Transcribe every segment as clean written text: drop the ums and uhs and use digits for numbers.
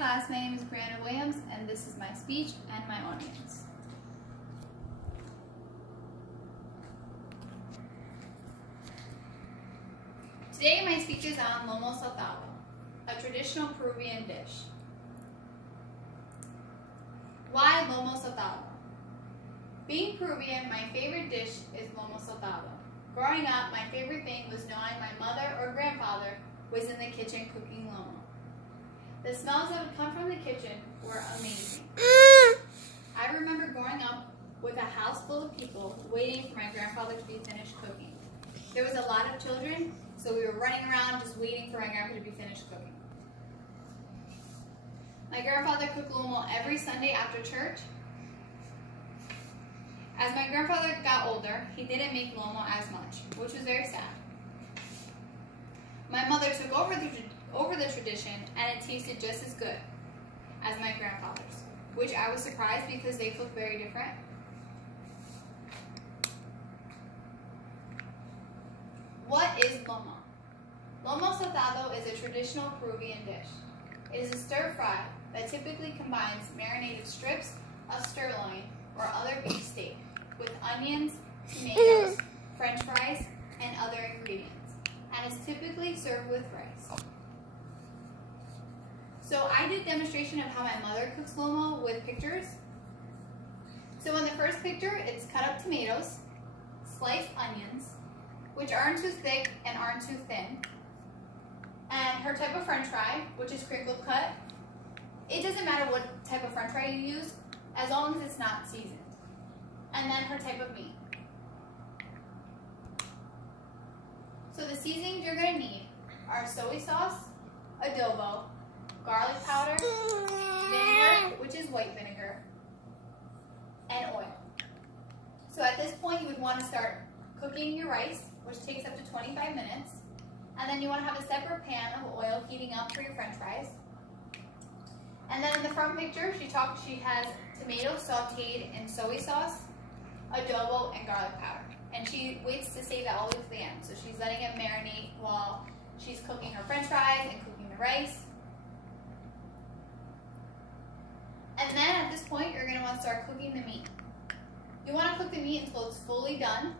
class, my name is Brianna Williams, and this is my speech and my audience. Today my speech is on lomo saltado, a traditional Peruvian dish. Why lomo saltado? Being Peruvian, my favorite dish is lomo saltado. Growing up, my favorite thing was knowing my mother or grandfather was in the kitchen cooking lomo. The smells that would come from the kitchen were amazing. I remember growing up with a house full of people waiting for my grandfather to be finished cooking. There was a lot of children, so we were running around just waiting for my grandpa to be finished cooking. My grandfather cooked lomo every Sunday after church. As my grandfather got older, he didn't make lomo as much, which was very sad. My mother took over the tradition, and it tasted just as good as my grandfather's, which I was surprised because they cook very different. What is lomo? Lomo saltado is a traditional Peruvian dish. It is a stir fry that typically combines marinated strips of sirloin or other beef steak with onions, tomatoes, French fries, and other ingredients, and is typically served with rice. So I did a demonstration of how my mother cooks lomo with pictures. So in the first picture, it's cut up tomatoes, sliced onions, which aren't too thick and aren't too thin, and her type of French fry, which is crinkle cut. It doesn't matter what type of French fry you use, as long as it's not seasoned. And then her type of meat. So the seasonings you're going to need are soy sauce, adobo, garlic powder, vinegar, which is white vinegar, and oil. So at this point you would want to start cooking your rice, which takes up to 25 minutes. And then you want to have a separate pan of oil heating up for your French fries. And then in the front picture, she has tomatoes sauteed in soy sauce, adobo, and garlic powder. And she waits to save that all the way to the end. So she's letting it marinate while she's cooking her French fries and cooking the rice. And then at this point, you're going to want to start cooking the meat. You want to cook the meat until it's fully done.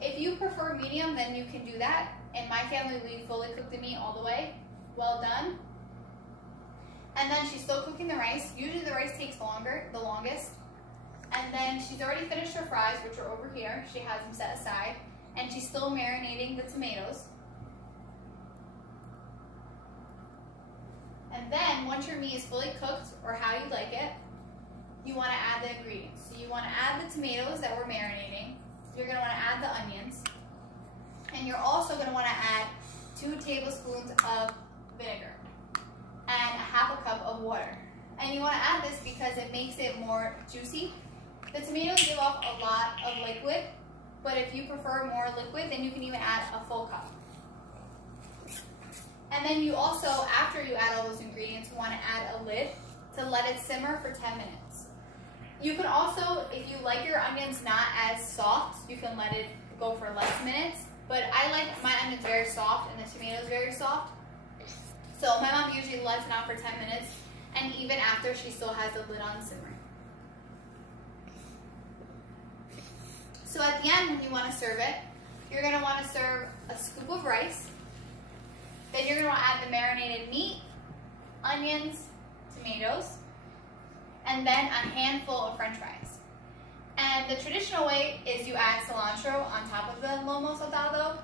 If you prefer medium, then you can do that. In my family, we fully cook the meat all the way. Well done. And then she's still cooking the rice. Usually the rice takes the longest. And then she's already finished her fries, which are over here. She has them set aside. And she's still marinating the tomatoes. And then, once your meat is fully cooked, or how you like it, you want to add the ingredients. So you want to add the tomatoes that we're marinating. You're going to want to add the onions. And you're also going to want to add 2 tablespoons of vinegar and a half a cup of water. And you want to add this because it makes it more juicy. The tomatoes give off a lot of liquid, but if you prefer more liquid, then you can even add a full cup. And then you also, after you add all those ingredients, want to add a lid to let it simmer for 10 minutes. You can also, if you like your onions not as soft, you can let it go for less minutes. But I like my onions very soft and the tomatoes very soft. So my mom usually lets it on for 10 minutes, and even after, she still has the lid on simmering. So at the end, when you want to serve it, you're going to want to serve a scoop of rice. Then you're going to want to add the marinated meat, onions, tomatoes, and then a handful of French fries. And the traditional way is you add cilantro on top of the lomo saltado.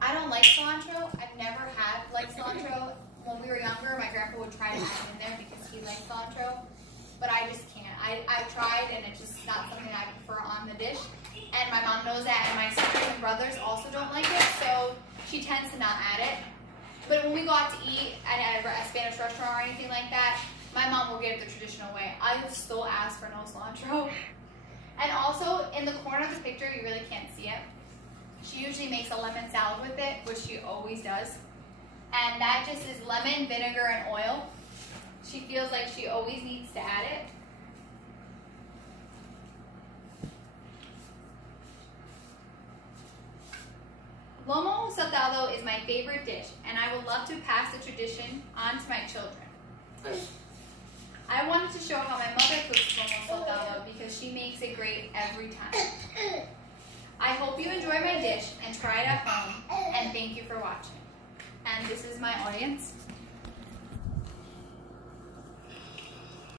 I don't like cilantro. I've never had cilantro. When we were younger, my grandpa would try to add it in there because he liked cilantro, but I just can't. I tried, and it's just not something I prefer on the dish. And my mom knows that, and my sisters and brothers also don't like it, so she tends to not add it. But when we go out to eat at a Spanish restaurant or anything like that, my mom will get it the traditional way. I would still ask for no cilantro. And also, in the corner of the picture, you really can't see it. She usually makes a lemon salad with it, which she always does. And that just is lemon, vinegar, and oil. She feels like she always needs to add it. Lomo saltado is my favorite dish, and I would love to pass the tradition on to my children. show how my mother cooks lomo saltado because she makes it great every time. I hope you enjoy my dish and try it at home, and thank you for watching. And this is my audience.